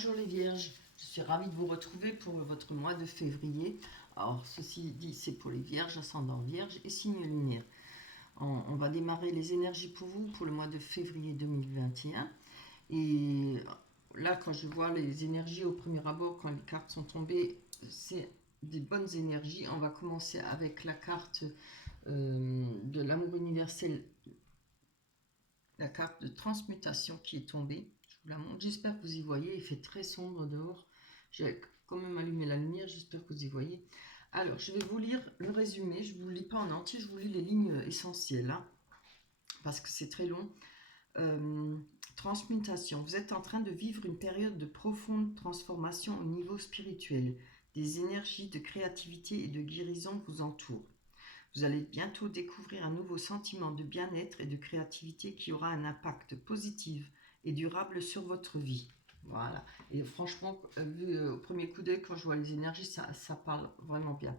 Bonjour les Vierges, je suis ravie de vous retrouver pour votre mois de février. Alors ceci dit, c'est pour les Vierges, ascendant Vierge et signe lunaire. On va démarrer les énergies pour vous pour le mois de février 2021. Et là, quand je vois les énergies au premier abord, quand les cartes sont tombées, c'est des bonnes énergies. On va commencer avec la carte de l'amour universel, la carte de transmutation qui est tombée. Je vous la montre. J'espère que vous y voyez. Il fait très sombre dehors. J'ai quand même allumé la lumière. J'espère que vous y voyez. Alors, je vais vous lire le résumé. Je ne vous le lis pas en entier. Je vous lis les lignes essentielles, hein, parce que c'est très long. Transmutation. Vous êtes en train de vivre une période de profonde transformation au niveau spirituel. Des énergies de créativité et de guérison vous entourent. Vous allez bientôt découvrir un nouveau sentiment de bien-être et de créativité qui aura un impact positif et durable sur votre vie. Voilà. Et franchement, vu au premier coup d'œil, quand je vois les énergies, ça parle vraiment bien.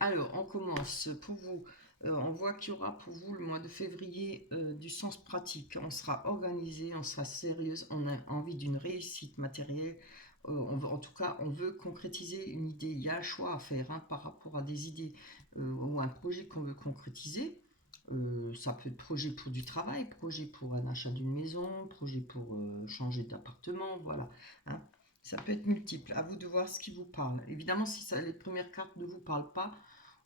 Alors, on commence. Pour vous, on voit qu'il y aura pour vous le mois de février du sens pratique. On sera organisé, on sera sérieuse, on a envie d'une réussite matérielle. En tout cas, on veut concrétiser une idée. Il y a un choix à faire, hein, par rapport à des idées ou un projet qu'on veut concrétiser. Ça peut être projet pour du travail, projet pour un achat d'une maison, projet pour changer d'appartement, voilà, hein. Ça peut être multiple, à vous de voir ce qui vous parle. Évidemment, si les premières cartes ne vous parlent pas,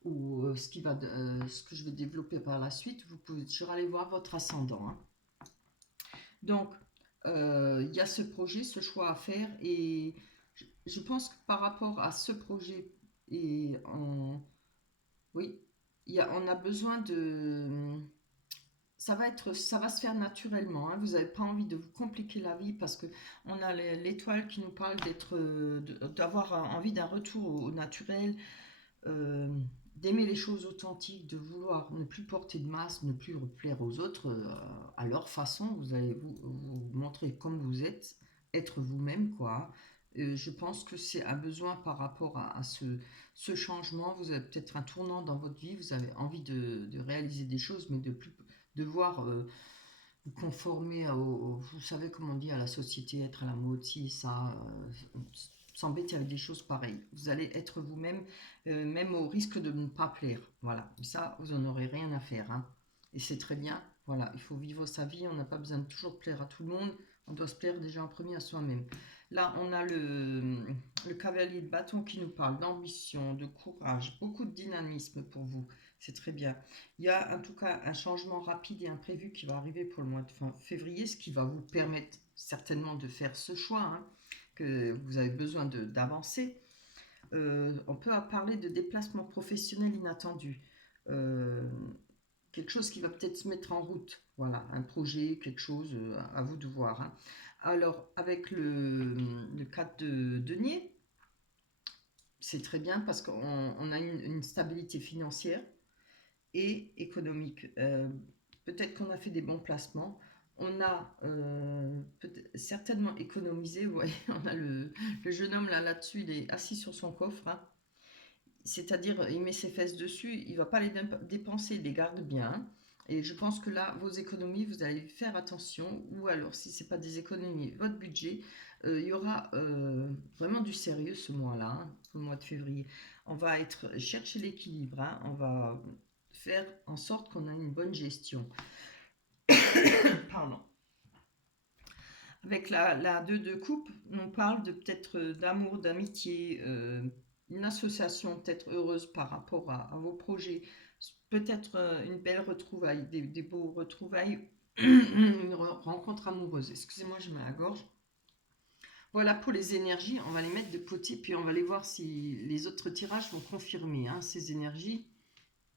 ou ce que je vais développer par la suite, vous pouvez toujours aller voir votre ascendant, hein. Donc, il y a ce projet, ce choix à faire, et je pense que par rapport à ce projet, oui, on a besoin de... Ça va se faire naturellement, hein. Vous n'avez pas envie de vous compliquer la vie parce que on a l'étoile qui nous parle d'avoir envie d'un retour au naturel, euh, d'aimer les choses authentiques, de vouloir ne plus porter de masque, ne plus plaire aux autres à leur façon. Vous allez vous montrer comme vous êtes, être vous-même, quoi. Je pense que c'est un besoin par rapport à ce changement. Vous avez peut-être un tournant dans votre vie, vous avez envie de réaliser des choses, mais de plus devoir vous conformer vous savez comment on dit, à la société, être à la mode, si, ça, s'embêter avec des choses pareilles. Vous allez être vous-même, même au risque de ne pas plaire. Voilà, ça, vous n'en aurez rien à faire, hein. Et c'est très bien. Voilà, il faut vivre sa vie, on n'a pas besoin de toujours plaire à tout le monde. On doit se plaire déjà en premier à soi-même. Là, on a le cavalier de bâton qui nous parle d'ambition, de courage, beaucoup de dynamisme pour vous. C'est très bien. Il y a en tout cas un changement rapide et imprévu qui va arriver pour le mois de février, ce qui va vous permettre certainement de faire ce choix, hein, que vous avez besoin d'avancer. On peut parler de déplacement professionnel inattendu. Euh, Quelque chose qui va peut-être se mettre en route. Voilà, un projet, quelque chose, à vous de voir, hein. Alors, avec le 4 de denier, c'est très bien parce qu'on a une stabilité financière et économique. Peut-être qu'on a fait des bons placements. On a certainement économisé. Vous voyez, on a le jeune homme là-dessus, il est assis sur son coffre, hein. C'est-à-dire, il met ses fesses dessus, il ne va pas les dépenser, il les garde bien, hein. Et je pense que là, vos économies, vous allez faire attention. Ou alors, si ce n'est pas des économies, votre budget, il y aura vraiment du sérieux ce mois-là, hein, le mois de février. On va chercher l'équilibre, hein, on va faire en sorte qu'on a une bonne gestion. Pardon. Avec la 2 de coupe, on parle de peut-être d'amour, d'amitié, une association peut-être heureuse par rapport à vos projets, peut-être une belle retrouvaille, des beaux retrouvailles, une rencontre amoureuse. Excusez-moi, je mets la gorge. Voilà pour les énergies, on va les mettre de côté, puis on va aller voir si les autres tirages vont confirmer, hein, ces énergies.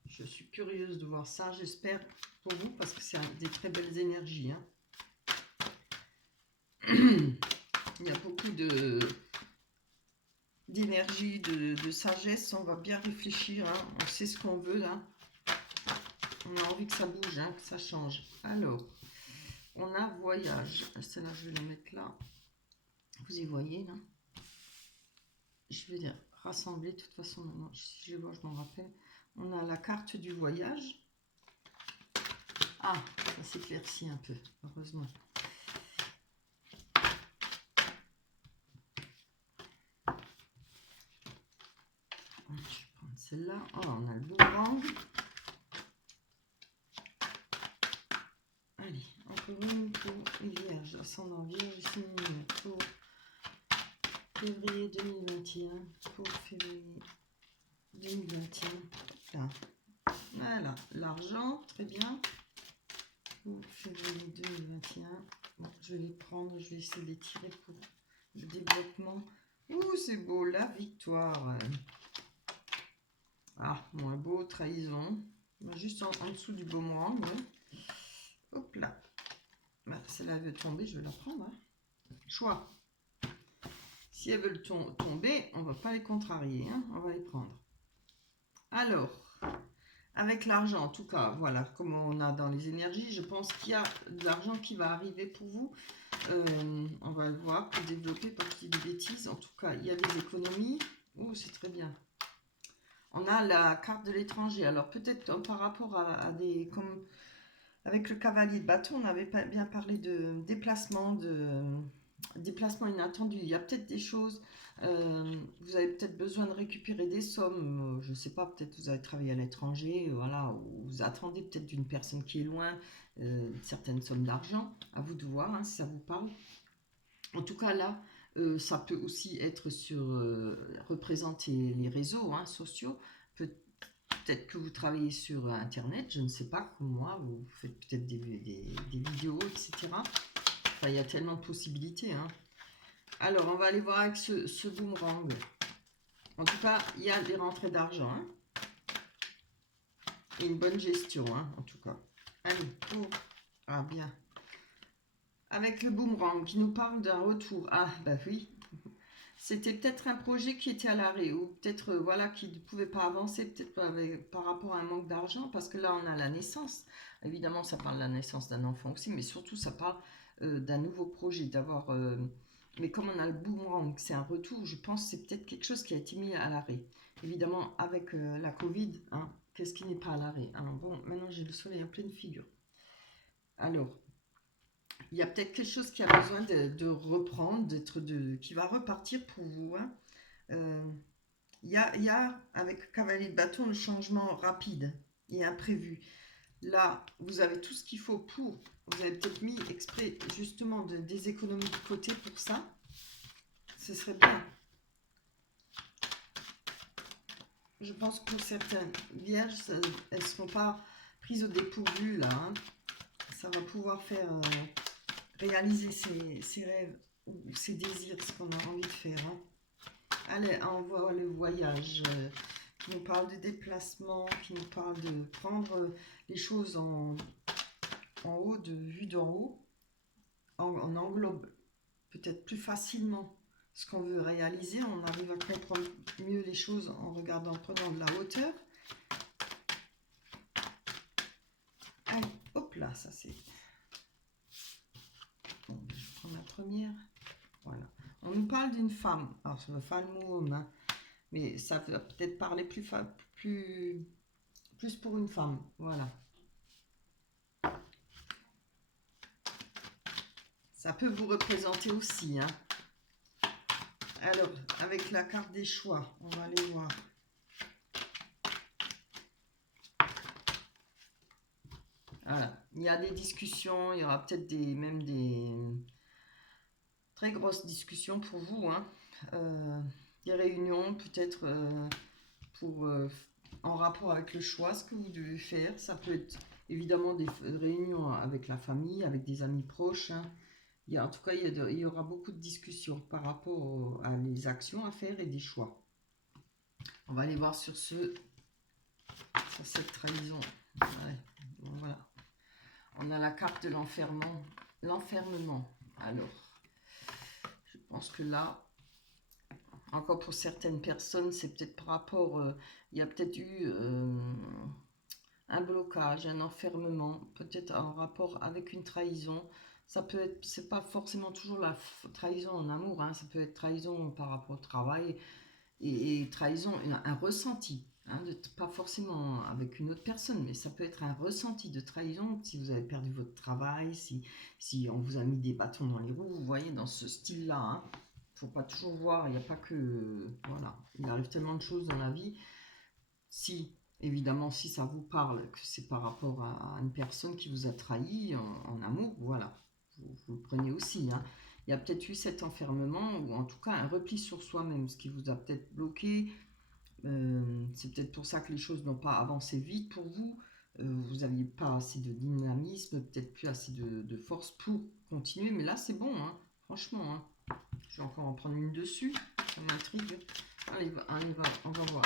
Je suis curieuse de voir ça, j'espère pour vous, parce que c'est des très belles énergies, hein. Il y a beaucoup d'énergie, de sagesse. On va bien réfléchir, hein. On sait ce qu'on veut là. On a envie que ça bouge, hein, que ça change. Alors, on a voyage. Celle-là, je vais la mettre là. Vous y voyez là. Je vais les rassembler. De toute façon, maintenant, si je vois, je m'en rappelle. On a la carte du voyage. Ah, ça s'éclaircit un peu, heureusement. celle-là. Oh, on a le boomerang. Allez, encore une pour les vierges, ascendant vierge, signe lunaire, pour février 2021. Pour février 2021. Là. Voilà, l'argent, très bien. Pour février 2021. Bon, je vais les prendre, je vais essayer de les tirer pour le développement. Ouh, c'est beau, la victoire. Ah, moins beau, trahison. Juste en dessous du boomerang. Ouais. Hop là. Bah, celle-là veut tomber, je vais la prendre. Hein. Choix. Si elles veulent tomber, on ne va pas les contrarier. Hein. On va les prendre. Alors, avec l'argent, en tout cas, voilà, comme on a dans les énergies, je pense qu'il y a de l'argent qui va arriver pour vous. On va le voir pour développer, pas que je dis des bêtises. En tout cas, il y a des économies. Oh, c'est très bien. On a la carte de l'étranger. Alors, peut-être par rapport à des... Comme avec le cavalier de bâton, on avait bien parlé de déplacement, déplacement inattendu. Il y a peut-être des choses... vous avez peut-être besoin de récupérer des sommes. Je ne sais pas, peut-être vous avez travaillé à l'étranger. Voilà, ou vous attendez peut-être d'une personne qui est loin certaines sommes d'argent. À vous de voir hein, si ça vous parle. En tout cas, là, ça peut aussi être sur représenter les réseaux hein, sociaux. Peut-être que vous travaillez sur Internet, je ne sais pas, comme moi, vous faites peut-être des vidéos, etc. Enfin, il y a tellement de possibilités. Hein. Alors, on va aller voir avec ce boomerang. En tout cas, il y a des rentrées d'argent. Hein. Et une bonne gestion, hein, en tout cas. Allez, oh. Ah, bien. Avec le boomerang qui nous parle d'un retour. Ah, bah oui. C'était peut-être un projet qui était à l'arrêt ou peut-être voilà qui ne pouvait pas avancer peut-être par rapport à un manque d'argent parce que là on a la naissance. Évidemment ça parle de la naissance d'un enfant aussi mais surtout ça parle d'un nouveau projet d'avoir mais comme on a le boomerang c'est un retour je pense que c'est peut-être quelque chose qui a été mis à l'arrêt. Évidemment avec la Covid hein, qu'est-ce qui n'est pas à l'arrêt hein. Bon maintenant j'ai le soleil en pleine figure. Alors il y a peut-être quelque chose qui a besoin de reprendre, qui va repartir pour vous. Hein. Il y a, avec Cavalier de Bâton, le changement rapide et imprévu. Là, vous avez tout ce qu'il faut pour. Vous avez peut-être mis exprès, justement, des économies de côté pour ça. Ce serait bien. Je pense que pour certaines vierges, elles ne seront pas prises au dépourvu, là. Hein. Ça va pouvoir faire réaliser ses rêves ou ses désirs, ce qu'on a envie de faire. Hein. Allez, on voit le voyage qui nous parle de déplacement, qui nous parle de prendre les choses en haut, de vue d'en haut. On englobe peut-être plus facilement ce qu'on veut réaliser. On arrive à comprendre mieux les choses en regardant, en prenant de la hauteur. Allez, hop là, ça c'est... Bon, je prends la première. Voilà. On nous parle d'une femme. Alors, c'est une femme ou homme, hein. Mais ça va peut-être parler plus pour une femme. Voilà. Ça peut vous représenter aussi. Hein. Alors, avec la carte des choix, on va aller voir. Voilà. Il y a des discussions, il y aura peut-être même des très grosses discussions pour vous. Hein. Des réunions peut-être en rapport avec le choix, ce que vous devez faire. Ça peut être évidemment des réunions avec la famille, avec des amis proches. Hein. En tout cas, il y aura beaucoup de discussions par rapport à les actions à faire et des choix. On va aller voir sur cette trahison. Ouais, voilà. On a la carte de l'enfermement. Alors, je pense que là, encore pour certaines personnes, c'est peut-être par rapport... il y a peut-être eu un blocage, un enfermement, peut-être en rapport avec une trahison. Ça peut être, c'est pas forcément toujours la trahison en amour, hein, ça peut être trahison par rapport au travail et trahison, un ressenti, hein, pas forcément avec une autre personne, mais ça peut être un ressenti de trahison si vous avez perdu votre travail, si on vous a mis des bâtons dans les roues, vous voyez, dans ce style-là. Hein. Faut pas toujours voir, il n'y a pas que... Voilà, il arrive tellement de choses dans la vie. Si, évidemment, si ça vous parle, que c'est par rapport à une personne qui vous a trahi en amour, voilà, vous le prenez aussi, hein. Il y a peut-être eu cet enfermement, ou en tout cas un repli sur soi-même, ce qui vous a peut-être bloqué. C'est peut-être pour ça que les choses n'ont pas avancé vite pour vous. Vous n'aviez pas assez de dynamisme, peut-être plus assez de force pour continuer, mais là c'est bon, hein, franchement, hein. Je vais encore en prendre une dessus, ça m'intrigue. Allez, on va voir.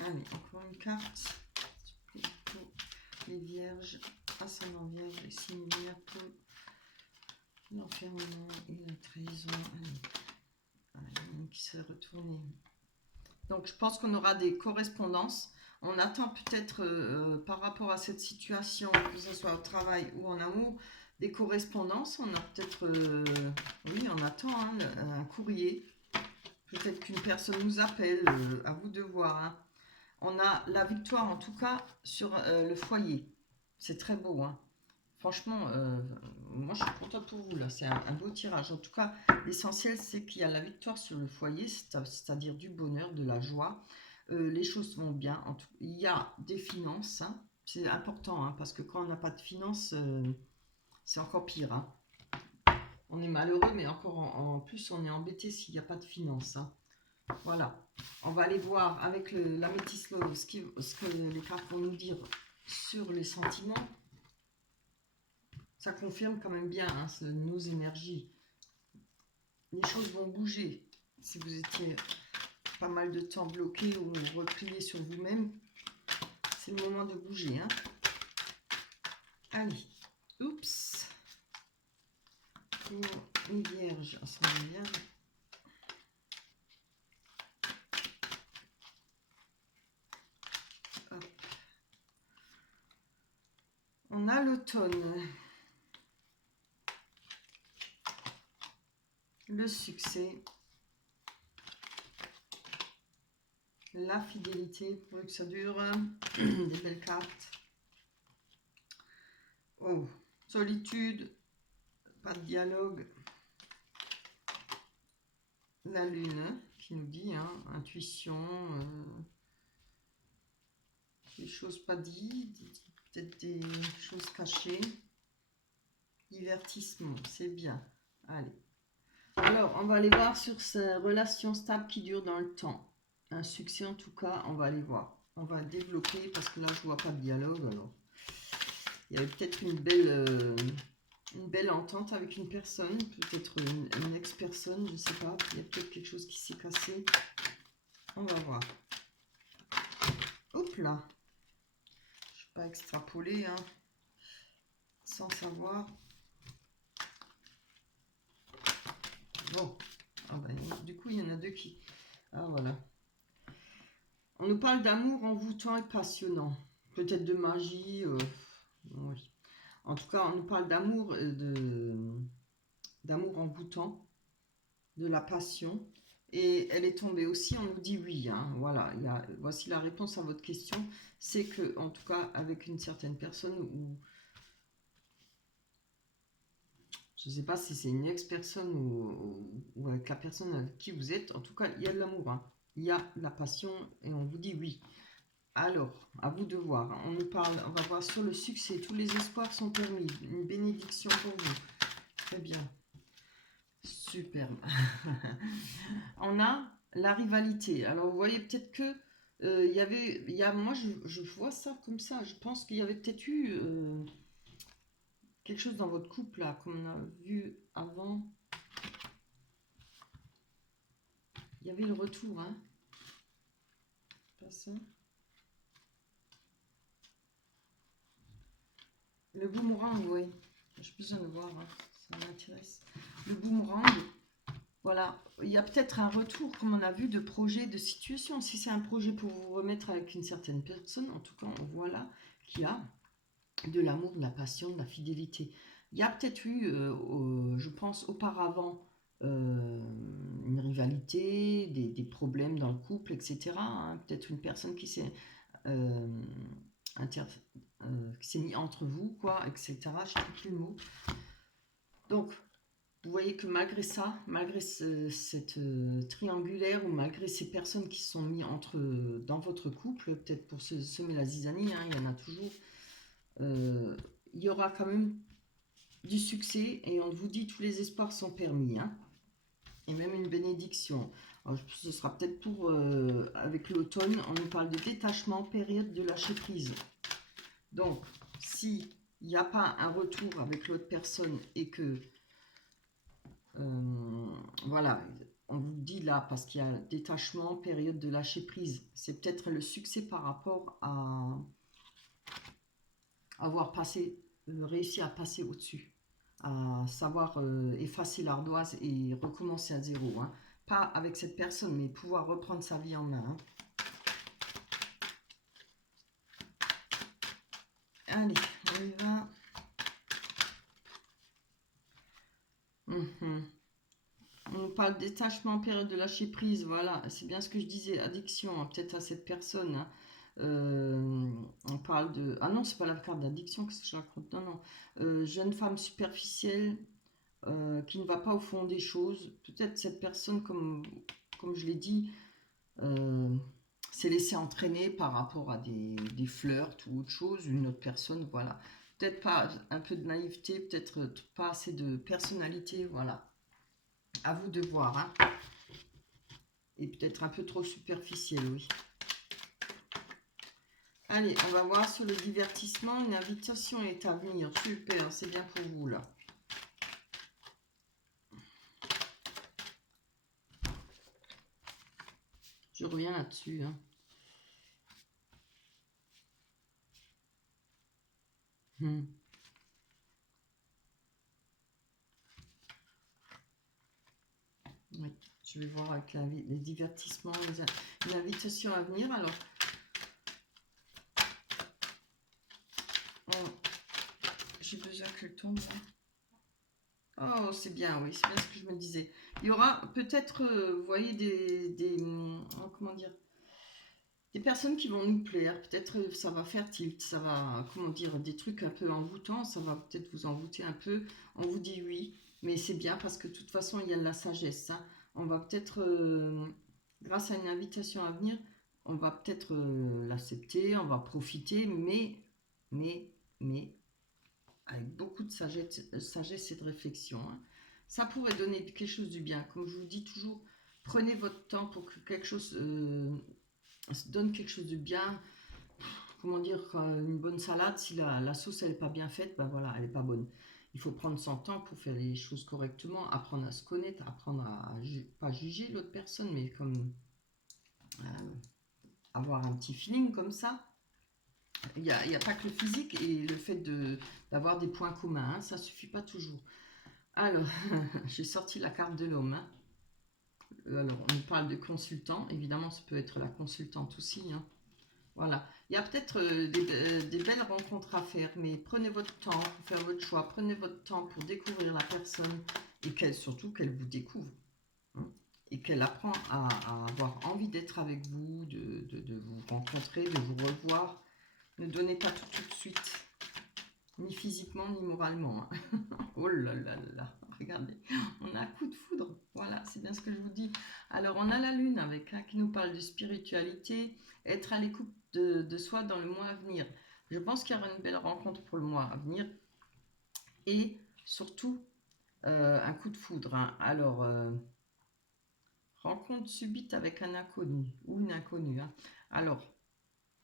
Allez, encore une carte. Pour les vierges, ascendant vierge, les signes vierges, pour l'enfermement et la trahison. Allez, qui s'est retourné. Donc, je pense qu'on aura des correspondances. On attend peut-être, par rapport à cette situation, que ce soit au travail ou en amour, des correspondances. On a peut-être, oui, on attend, hein, un courrier. Peut-être qu'une personne nous appelle, à vous de voir, hein. On a la victoire en tout cas sur le foyer. C'est très beau, hein. Franchement, moi je suis contente pour vous là. C'est un beau tirage. En tout cas, l'essentiel c'est qu'il y a la victoire sur le foyer, c'est-à-dire du bonheur, de la joie. Les choses vont bien. Il y a des finances, hein. C'est important, hein, parce que quand on n'a pas de finances, c'est encore pire, hein. On est malheureux, mais encore en plus on est embêté s'il n'y a pas de finances, hein. Voilà, on va aller voir avec la métisse love ce que les cartes vont nous dire sur les sentiments. Ça confirme quand même bien, hein, nos énergies. Les choses vont bouger. Si vous étiez pas mal de temps bloqué ou replié sur vous-même, c'est le moment de bouger, hein. Allez, oups. Pour les vierges, ça va bien. Hop. On a l'automne. Le succès, la fidélité, pour que ça dure, des belles cartes. Oh, solitude, pas de dialogue. La lune qui nous dit, hein, intuition, des choses pas dites, peut-être des choses cachées. Divertissement, c'est bien. Allez. Alors, on va aller voir sur ces relations stables qui durent dans le temps. Un succès en tout cas, on va aller voir. On va débloquer parce que là, je vois pas de dialogue. Alors, il y avait peut-être une belle entente avec une personne, peut-être une ex-personne, je sais pas. Il y a peut-être quelque chose qui s'est cassé. On va voir. Hop là. Je ne vais pas extrapoler, hein, sans savoir. Bon. Ah ben, du coup, il y en a deux qui... Ah voilà. On nous parle d'amour envoûtant et passionnant. Peut-être de magie. Oui. En tout cas, on nous parle d'amour, d'amour envoûtant, de la passion. Et elle est tombée aussi, on nous dit oui, hein, voilà, voici la réponse à votre question. C'est que, en tout cas, avec une certaine personne, ou je ne sais pas si c'est une ex-personne ou avec la personne avec qui vous êtes, en tout cas, il y a de l'amour, hein. Il y a de la passion et on vous dit oui. Alors, à vous de voir, hein. On nous parle, on va voir sur le succès, tous les espoirs sont permis, une bénédiction pour vous. Très bien. Superbe. On a la rivalité. Alors, vous voyez peut-être que moi, je vois ça comme ça. Je pense qu'il y avait peut-être eu quelque chose dans votre couple, là, comme on a vu avant. Il y avait le retour, hein. Pas ça. Le boomerang, oui. J'ai besoin de voir, hein. Ça m'intéresse. Le boomerang. Voilà, il y a peut-être un retour, comme on a vu, de projet, de situation. Si c'est un projet pour vous remettre avec une certaine personne, en tout cas, on voit là qu'il y a de l'amour, de la passion, de la fidélité. Il y a peut-être eu, je pense, auparavant, une rivalité, des problèmes dans le couple, etc., hein. Peut-être une personne euh, inter- qui s'est mis entre vous, quoi, etc. Je ne trouve plus le mot. Donc, vous voyez que malgré ça, malgré cette triangulaire ou malgré ces personnes qui se sont mis dans votre couple, peut-être pour semer la zizanie, hein, il y en a toujours, il y aura quand même du succès et on vous dit tous les espoirs sont permis, hein, et même une bénédiction. Alors, ce sera peut-être pour, avec l'automne, on nous parle de détachement, période de lâcher prise. Donc, si il n'y a pas un retour avec l'autre personne et que, voilà, on vous dit là, parce qu'il y a détachement, période de lâcher prise, c'est peut-être le succès par rapport à avoir passé, réussi à passer au-dessus, à savoir effacer l'ardoise et recommencer à zéro, hein. Pas avec cette personne, mais pouvoir reprendre sa vie en main, hein. Allez, on y va. On parle de détachement, période de lâcher prise, voilà, c'est bien ce que je disais, addiction, hein, peut-être à cette personne, hein. On parle de... Ah non, c'est pas la carte d'addiction que je raconte, non, non. Jeune femme superficielle, qui ne va pas au fond des choses. Peut-être cette personne, comme je l'ai dit, euh, s'est laissée entraîner par rapport à des flirts ou autre chose, une autre personne, voilà. Peut-être pas un peu de naïveté, peut-être pas assez de personnalité, voilà. À vous de voir, hein. Et peut-être un peu trop superficiel, oui. Allez, on va voir sur le divertissement. Une invitation est à venir. Super, c'est bien pour vous, là. Je reviens là-dessus, hein. Oui, je vais voir avec les divertissements, les invitations à venir. Alors, j'ai besoin qu'elle tombe. Oh, c'est bien, oui, c'est bien ce que je me disais. Il y aura peut-être, vous voyez, comment dire, des personnes qui vont nous plaire. Peut-être ça va faire tilt, ça va, comment dire, des trucs un peu envoûtants, ça va peut-être vous envoûter un peu. On vous dit oui, mais c'est bien parce que de toute façon, il y a de la sagesse, hein. On va peut-être, grâce à une invitation à venir, on va peut-être l'accepter, on va profiter, mais, mais, avec beaucoup de sagesse et de réflexion, hein. Ça pourrait donner quelque chose du bien. Comme je vous dis toujours, prenez votre temps pour que quelque chose se donne quelque chose de bien. Comment dire, une bonne salade, si la sauce elle n'est pas bien faite, ben voilà, elle n'est pas bonne. Il faut prendre son temps pour faire les choses correctement, apprendre à se connaître, apprendre à pas juger l'autre personne, mais comme avoir un petit feeling comme ça. Il n'y a pas que le physique et le fait d'avoir des points communs, hein, ça ne suffit pas toujours. Alors, j'ai sorti la carte de l'homme, hein. Alors, on parle de consultant, évidemment, ça peut être la consultante aussi, hein. Voilà. Il y a peut-être des belles rencontres à faire, mais prenez votre temps pour faire votre choix. Prenez votre temps pour découvrir la personne et surtout qu'elle vous découvre, hein, et qu'elle apprend à avoir envie d'être avec vous, de vous rencontrer, de vous revoir. Ne donnez pas tout de suite, ni physiquement ni moralement, hein. Oh là là là, regardez, on a un coup de foudre. Voilà, c'est bien ce que je vous dis. Alors, on a la lune avec, hein, qui nous parle de spiritualité, être à l'écoute de soi dans le mois à venir. Je pense qu'il y aura une belle rencontre pour le mois à venir et surtout un coup de foudre, hein. Alors, rencontre subite avec un inconnu ou une inconnue, hein. Alors,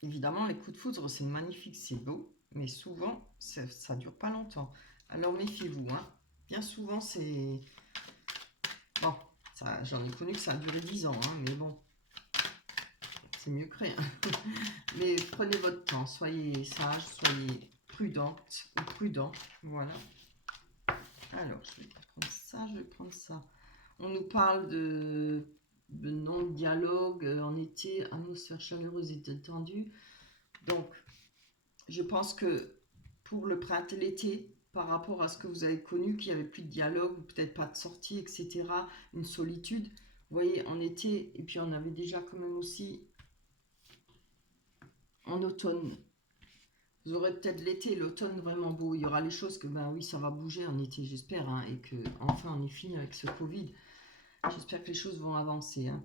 évidemment, les coups de foudre, c'est magnifique, c'est beau, mais souvent, ça dure pas longtemps. Alors, méfiez-vous, hein. Bien souvent, c'est... Bon, j'en ai connu que ça a duré 10 ans, hein, mais bon, c'est mieux que rien. Mais prenez votre temps, soyez sage, soyez prudente ou prudent, voilà. Alors, je vais prendre ça, je vais prendre ça. On nous parle de non-dialogue en été, atmosphère chaleureuse et détendue. Donc, je pense que pour le printemps, l'été, par rapport à ce que vous avez connu, qu'il n'y avait plus de dialogue, ou peut-être pas de sortie, etc., une solitude, vous voyez, en été, et puis on avait déjà quand même aussi en automne, Vous aurez peut-être l'été et l'automne vraiment beau. Il y aura les choses que, ben oui, ça va bouger en été, j'espère, hein, et que enfin on est fini avec ce Covid. J'espère que les choses vont avancer, hein.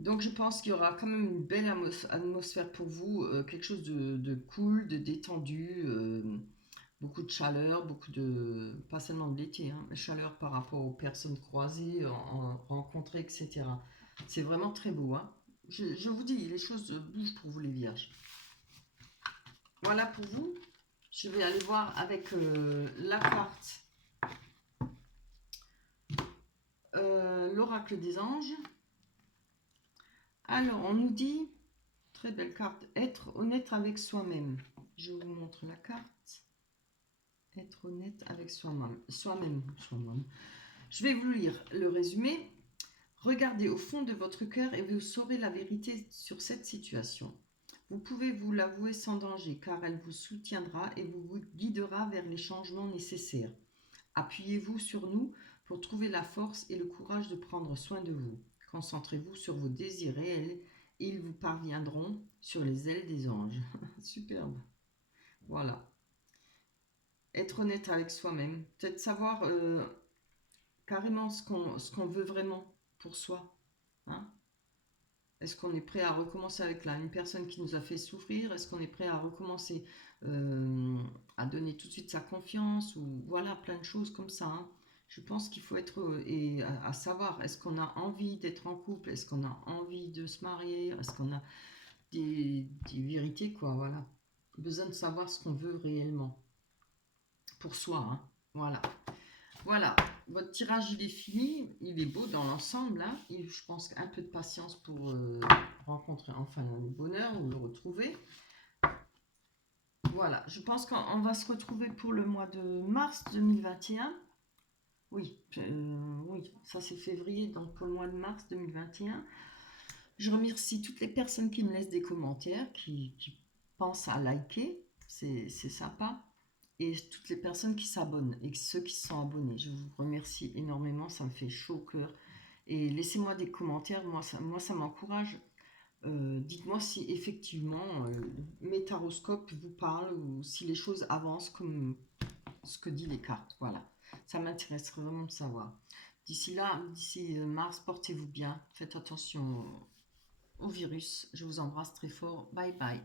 Donc je pense qu'il y aura quand même une belle atmosphère pour vous, quelque chose de cool, de détendu, beaucoup de chaleur, beaucoup de, pas seulement de l'été, hein, mais chaleur par rapport aux personnes croisées, rencontrées, etc. C'est vraiment très beau, hein. Je vous dis, les choses bougent pour vous les vierges. Voilà pour vous. Je vais aller voir avec la carte, l'oracle des anges. Alors, on nous dit, très belle carte, être honnête avec soi-même. Je vous montre la carte. Être honnête avec soi-même. Soi-même. Je vais vous lire le résumé. Regardez au fond de votre cœur et vous saurez la vérité sur cette situation. Vous pouvez vous l'avouer sans danger car elle vous soutiendra et vous guidera vers les changements nécessaires. Appuyez-vous sur nous pour trouver la force et le courage de prendre soin de vous. Concentrez-vous sur vos désirs réels et ils vous parviendront sur les ailes des anges. Superbe. Voilà. Être honnête avec soi-même. Peut-être savoir carrément ce qu'on veut vraiment pour soi. Hein. Est-ce qu'on est prêt à recommencer avec une personne qui nous a fait souffrir? Est-ce qu'on est prêt à recommencer à donner tout de suite sa confiance? Ou voilà, plein de choses comme ça, hein. Je pense qu'il faut être et à savoir, est-ce qu'on a envie d'être en couple? Est-ce qu'on a envie de se marier? Est-ce qu'on a des vérités, quoi, voilà. Besoin de savoir ce qu'on veut réellement pour soi, hein. Voilà. Voilà, votre tirage il est fini, il est beau dans l'ensemble, hein. Et je pense qu'un peu de patience pour rencontrer enfin le bonheur ou le retrouver. Voilà, je pense qu'on va se retrouver pour le mois de mars 2021. Oui, oui, ça c'est février, donc pour le mois de mars 2021. Je remercie toutes les personnes qui me laissent des commentaires, qui pensent à liker, c'est sympa. Et toutes les personnes qui s'abonnent et ceux qui se sont abonnés. Je vous remercie énormément, ça me fait chaud au cœur. Et laissez-moi des commentaires, moi ça m'encourage. Dites-moi si effectivement mes taroscopes vous parlent ou si les choses avancent comme ce que disent les cartes. Voilà, ça m'intéresse vraiment de savoir. D'ici là, d'ici mars, portez-vous bien, faites attention au virus. Je vous embrasse très fort. Bye bye.